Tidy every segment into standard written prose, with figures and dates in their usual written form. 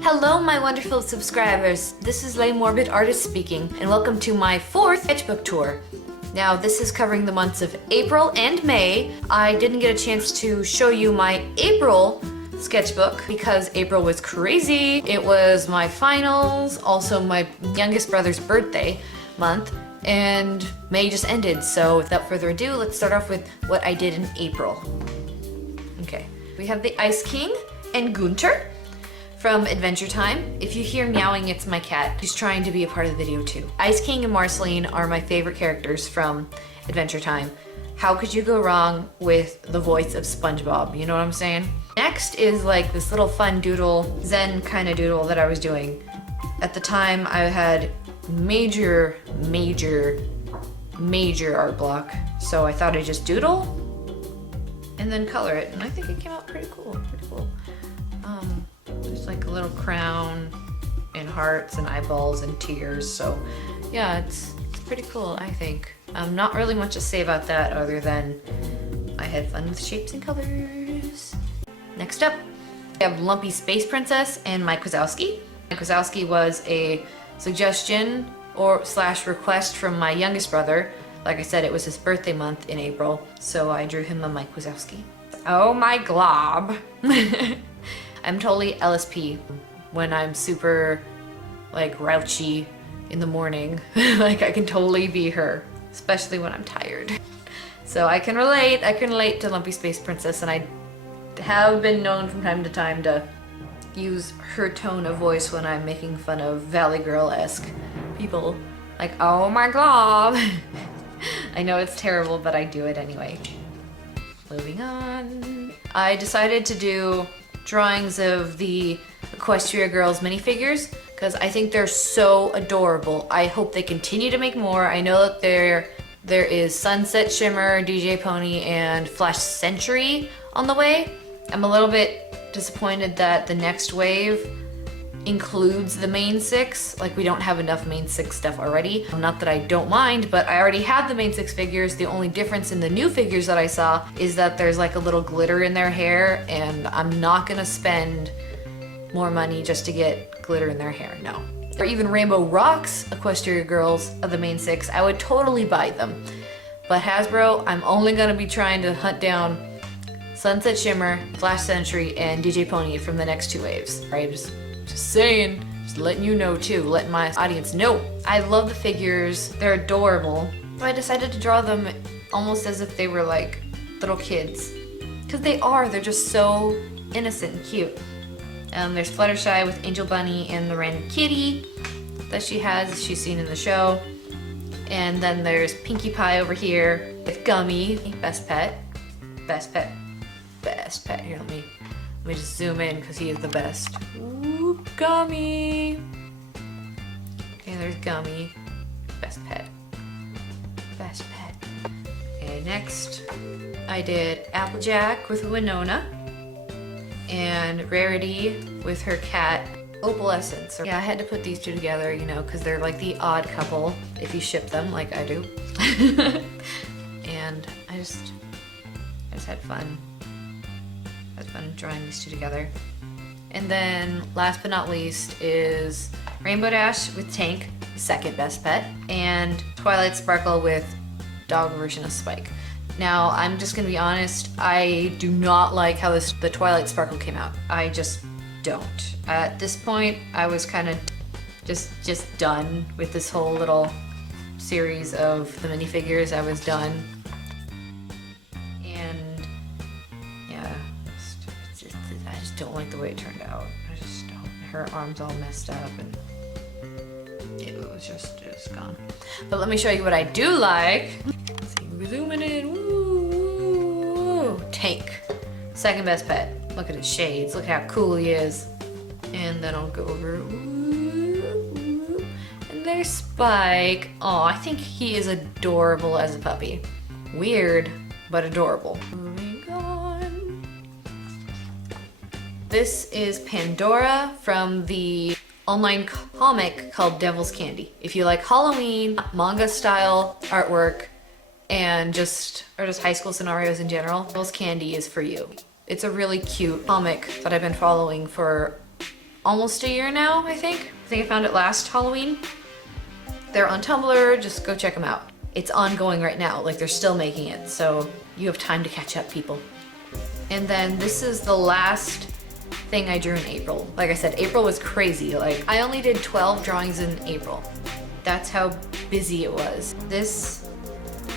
Hello my wonderful subscribers, this is Lay Morbid Artist speaking, and welcome to my 4th sketchbook tour. Now this is covering the months of April and May. I didn't get a chance to show you my April sketchbook because April was crazy. It was my finals, also my youngest brother's birthday month, and May just ended. So without further ado, let's start off with what I did in April. Okay, we have the Ice King and Gunter from Adventure Time. If you hear meowing, it's my cat. He's trying to be a part of the video too. Ice King and Marceline are my favorite characters from Adventure Time. How could you go wrong with the voice of SpongeBob? You know what I'm saying? Next is like this little fun doodle, Zen kind of doodle that I was doing. At the time I had major art block. So I thought I'd just doodle and then color it. And I think it came out pretty cool, There's like a little crown and hearts and eyeballs and tears. So yeah, it's pretty cool, I think. Not really much to say about that other than I had fun with shapes and colors. Next up, we have Lumpy Space Princess and Mike Wazowski. Mike Wazowski was a suggestion or / request from my youngest brother. Like I said, it was his birthday month in April, so I drew him a Mike Wazowski. Oh my glob. I'm totally LSP when I'm super like grouchy in the morning. Like I can totally be her, especially when I'm tired. So I can relate to Lumpy Space Princess, and I have been known from time to time to use her tone of voice when I'm making fun of Valley Girl-esque people. Like, oh my god. I know it's terrible, but I do it anyway. Moving on. I decided to do drawings of the Equestria Girls minifigures because I think they're so adorable. I hope they continue to make more. I know that there is Sunset Shimmer, DJ Pony, and Flash Century on the way. I'm a little bit disappointed that the next wave includes the main 6. Like, we don't have enough main 6 stuff already. Not that I don't mind, but I already have the main 6 figures. The only difference in the new figures that I saw is that there's like a little glitter in their hair, and I'm not gonna spend more money just to get glitter in their hair, no. Or even Rainbow Rocks Equestria Girls of the main 6, I would totally buy them. But Hasbro, I'm only gonna be trying to hunt down Sunset Shimmer, Flash Century, and DJ Pony from the next 2 waves. Right? Just saying, just letting you know too, letting my audience know. I love the figures, they're adorable. So I decided to draw them almost as if they were like little kids. Because they are, they're just so innocent and cute. There's Fluttershy with Angel Bunny and the random kitty that she has, she's seen in the show. And then there's Pinkie Pie over here with Gummy, best pet. Here, let me just zoom in because he is the best. Ooh, Gummy. Okay, there's Gummy, best pet. Okay, next I did Applejack with Winona and Rarity with her cat Opalescence. Yeah, I had to put these two together, you know, because they're like the odd couple if you ship them like I do. And I just had fun. Drawing these two together. And then last but not least is Rainbow Dash with Tank, the second best pet, and Twilight Sparkle with dog version of Spike. Now I'm just gonna be honest, I do not like how the Twilight Sparkle came out. I just don't. At this point I was kind of just done with this whole little series of the minifigures. I was done. Don't like the way it turned out. I just don't. Her arm's all messed up and it was just gone. But let me show you what I do like. Let's see, we're zooming in. Woo! Tank. Second best pet. Look at his shades. Look how cool he is. And then I'll go over. Ooh. And there's Spike. Oh, I think he is adorable as a puppy. Weird, but adorable. This is Pandora from the online comic called Devil's Candy. If you like Halloween, manga style artwork, and just high school scenarios in general, Devil's Candy is for you. It's a really cute comic that I've been following for almost a year now, I think. I think I found it last Halloween. They're on Tumblr, just go check them out. It's ongoing right now, like they're still making it, so you have time to catch up, people. And then this is the last thing I drew in April. Like I said, April was crazy. Like I only did 12 drawings in April. That's how busy it was. This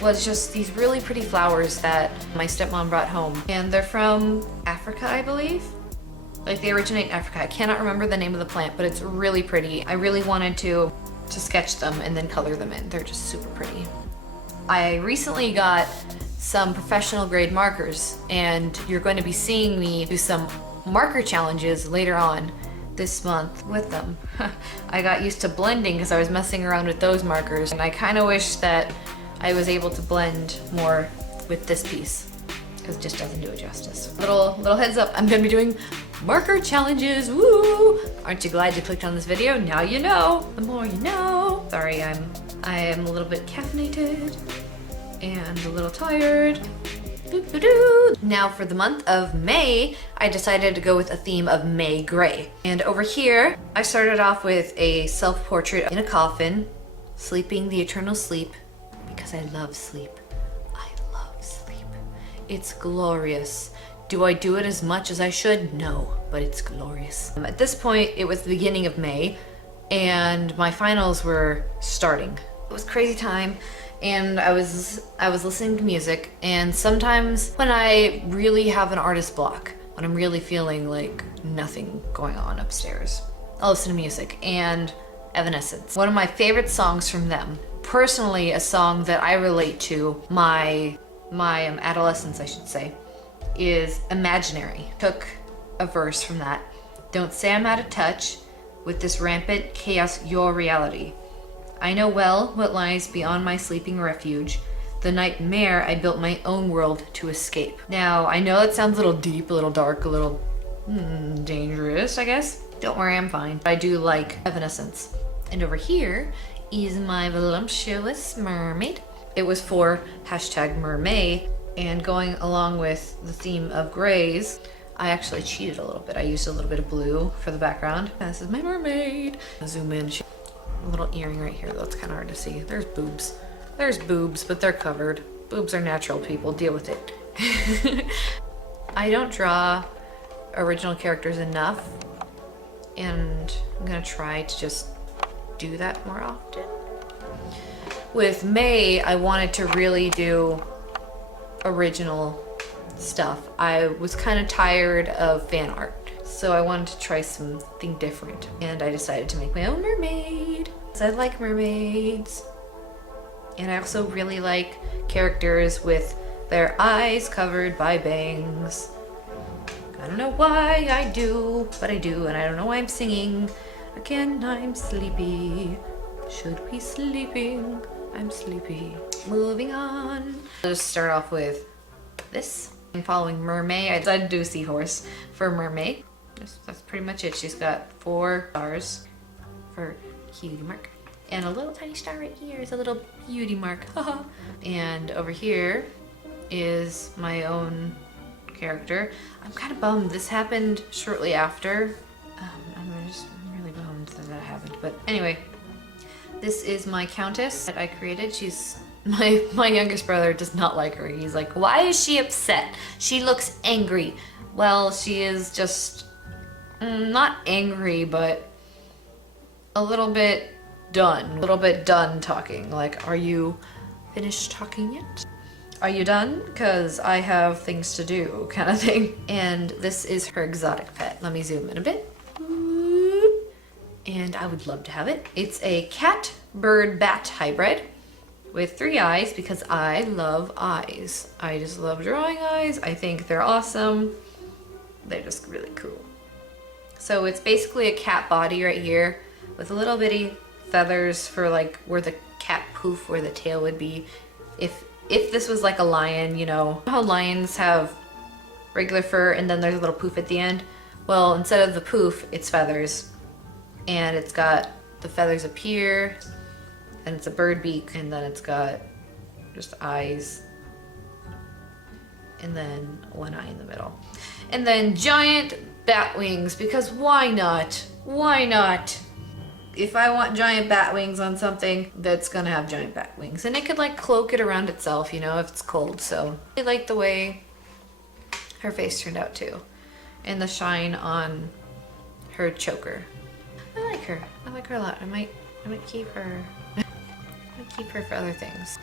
was just these really pretty flowers that my stepmom brought home. And they're from Africa, I believe. Like they originate in Africa. I cannot remember the name of the plant, but it's really pretty. I really wanted to sketch them and then color them in. They're just super pretty. I recently got some professional grade markers, and you're going to be seeing me do some marker challenges later on this month with them. I got used to blending because I was messing around with those markers, and I kind of wish that I was able to blend more with this piece because it just doesn't do it justice. Little heads up, I'm gonna be doing marker challenges, woo! Aren't you glad you clicked on this video? Now you know, the more you know. Sorry, I am a little bit caffeinated and a little tired. Now for the month of May, I decided to go with a theme of May Gray. And over here, I started off with a self-portrait in a coffin, sleeping the eternal sleep, because I love sleep. I love sleep. It's glorious. Do I do it as much as I should? No, but it's glorious. At this point, it was the beginning of May, and my finals were starting. It was crazy time, and I was listening to music, and sometimes when I really have an artist block, when I'm really feeling like nothing going on upstairs, I'll listen to music, and Evanescence. One of my favorite songs from them, personally a song that I relate to, my adolescence I should say, is Imaginary. Took a verse from that. Don't say I'm out of touch with this rampant chaos, your reality. I know well what lies beyond my sleeping refuge, the nightmare I built my own world to escape. Now, I know that sounds a little deep, a little dark, a little dangerous, I guess. Don't worry, I'm fine. I do like Evanescence. And over here is my Voluptuous Mermaid. It was for #mermaid, and going along with the theme of grays, I actually cheated a little bit. I used a little bit of blue for the background. This is my mermaid. I'll zoom in. A little earring right here though, it's kind of hard to see. There's boobs. There's boobs, but they're covered. Boobs are natural, people. Deal with it. I don't draw original characters enough, and I'm gonna try to just do that more often. With May, I wanted to really do original stuff. I was kind of tired of fan art, so I wanted to try something different, and I decided to make my own mermaid. I like mermaids, and I also really like characters with their eyes covered by bangs. I don't know why I do, but I do, and I don't know why I'm singing. Again, I'm sleepy. Should be sleeping. I'm sleepy. Moving on. I'll just start off with this. I'm following Mermaid. I decided to do a seahorse for Mermaid. That's pretty much it. She's got 4 stars for cutie mark. And a little tiny star right here is a little beauty mark. And over here is my own character. I'm kind of bummed. This happened shortly after. I'm really bummed that happened. But anyway, this is my countess that I created. She's my youngest brother does not like her. He's like, why is she upset? She looks angry. Well, she is just not angry, but a little bit done. A little bit done talking. Like, are you finished talking yet? Are you done? Because I have things to do, kind of thing. And this is her exotic pet. Let me zoom in a bit. And I would love to have it. It's a cat, bird, bat hybrid with 3 eyes because I love eyes. I just love drawing eyes. I think they're awesome. They're just really cool. So it's basically a cat body right here with a little bitty feathers for like where the cat poof, where the tail would be. If this was like a lion, you know how lions have regular fur and then there's a little poof at the end? Well, instead of the poof, it's feathers. And it's got the feathers up here, and it's a bird beak, and then it's got just eyes, and then 1 eye in the middle. And then giant bat wings, because why not? Why not? If I want giant bat wings on something, that's gonna have giant bat wings. And it could like cloak it around itself, you know, if it's cold. So I like the way her face turned out too. And the shine on her choker. I like her. I like her a lot. I might keep her. I might keep her for other things.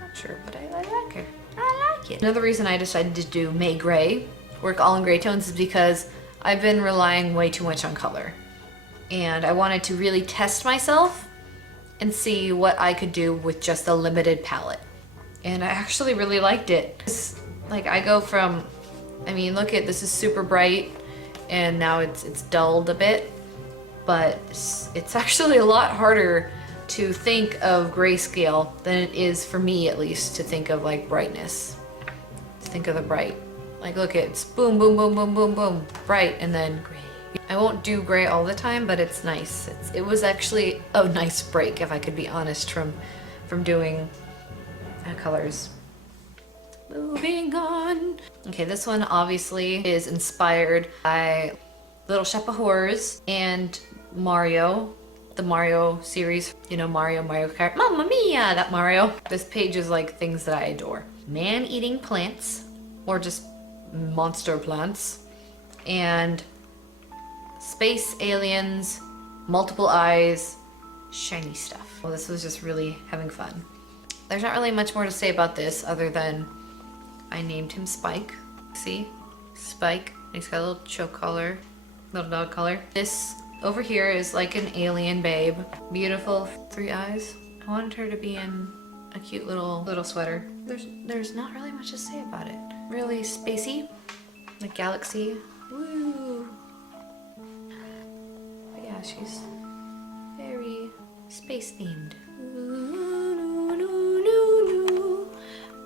Not sure, but I like her. I like it. Another reason I decided to do May Gray, work all in gray tones, is because I've been relying way too much on color. And I wanted to really test myself and see what I could do with just a limited palette. And I actually really liked it. Like I go from, I mean, look at this is super bright and now it's dulled a bit, but it's actually a lot harder to think of grayscale than it is for me, at least, to think of like brightness. To think of the bright. Like look, it's boom, boom, boom, boom, boom, boom, bright, and then gray. I won't do gray all the time, but it's nice. It was actually a nice break, if I could be honest, from doing colors. Moving on. Okay, this one obviously is inspired by Little Shop of Horrors and Mario, the Mario series. You know, Mario Kart, Mamma Mia, that Mario. This page is like things that I adore. Man-eating plants, or just monster plants, and space aliens, multiple eyes, shiny stuff. Well, this was just really having fun. There's not really much more to say about this other than I named him Spike. See? Spike. He's got a little choke collar, little dog collar. This over here is like an alien babe. Beautiful 3 eyes. I wanted her to be in a cute little sweater. There's not really much to say about it. Really spacey, like galaxy. Woo! But yeah, she's very space themed.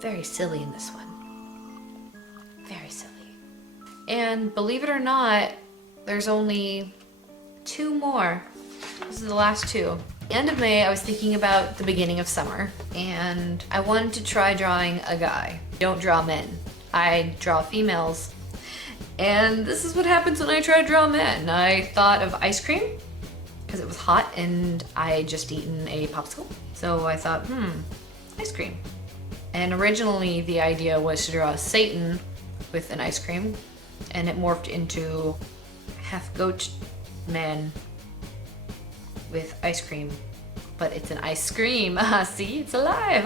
Very silly in this one. Very silly. And believe it or not, there's only 2 more. This is the last 2. End of May, I was thinking about the beginning of summer, and I wanted to try drawing a guy. I don't draw men. I draw females. And this is what happens when I try to draw men. I thought of ice cream, because it was hot and I had just eaten a popsicle. So I thought, ice cream. And originally the idea was to draw Satan with an ice cream, and it morphed into half goat man with ice cream, but it's an ice cream. See, it's alive.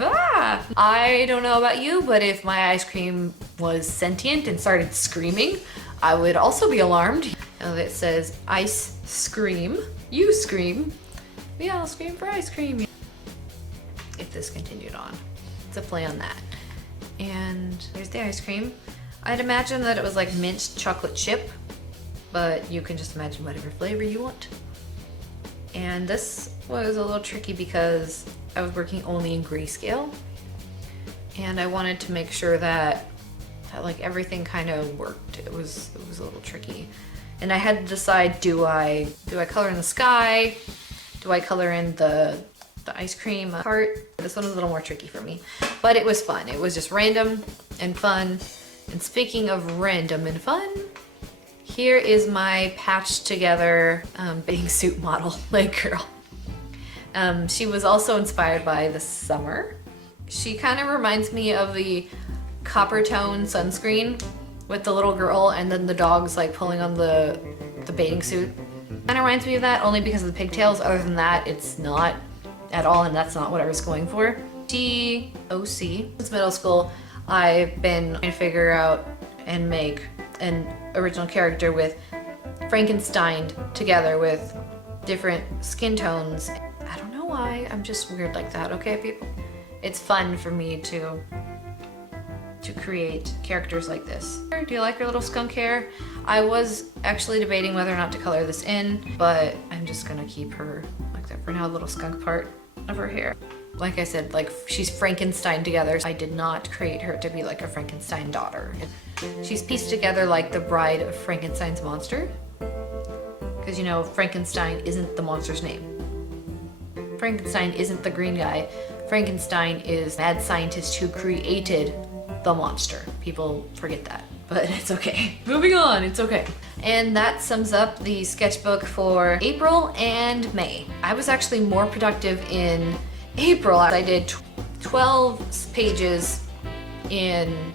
I don't know about you, but if my ice cream was sentient and started screaming, I would also be alarmed. Now that says ice scream, you scream, we all scream for ice cream. If this continued on, it's a play on that. And there's the ice cream. I'd imagine that it was like mint chocolate chip, but you can just imagine whatever flavor you want. And this was a little tricky because I was working only in grayscale, and I wanted to make sure that like everything kind of worked. It was a little tricky, and I had to decide: do I color in the sky? Do I color in the ice cream cart? This one was a little more tricky for me, but it was fun. It was just random and fun. And speaking of random and fun, here is my patched together bathing suit model, leg girl. She was also inspired by the summer. She kind of reminds me of the copper tone sunscreen with the little girl and then the dogs like pulling on the bathing suit. Kind of reminds me of that only because of the pigtails. Other than that, it's not at all, and that's not what I was going for. TOC. Since middle school, I've been trying to figure out and make an original character with Frankenstein together with different skin tones. I don't know why, I'm just weird like that, okay people? It's fun for me to create characters like this. Do you like her little skunk hair? I was actually debating whether or not to color this in, but I'm just gonna keep her like that for now, a little skunk part of her hair. Like I said, like she's Frankenstein together. I did not create her to be like a Frankenstein daughter. She's pieced together like the bride of Frankenstein's monster. Because you know, Frankenstein isn't the monster's name. Frankenstein isn't the green guy. Frankenstein is mad scientist who created the monster. People forget that, but it's okay. Moving on, it's okay. And that sums up the sketchbook for April and May. I was actually more productive in April. I did 12 pages in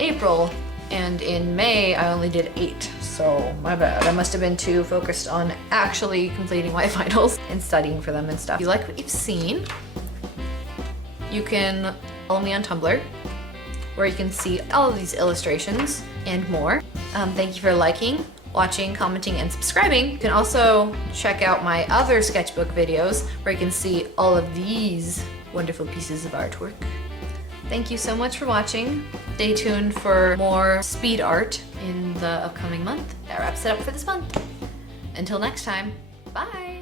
April, and in May I only did 8. So my bad. I must have been too focused on actually completing my finals and studying for them and stuff. If you like what you've seen, you can follow me on Tumblr, where you can see all of these illustrations and more. Thank you for liking, watching, commenting, and subscribing. You can also check out my other sketchbook videos where you can see all of these wonderful pieces of artwork. Thank you so much for watching. Stay tuned for more speed art in the upcoming month. That wraps it up for this month. Until next time, bye!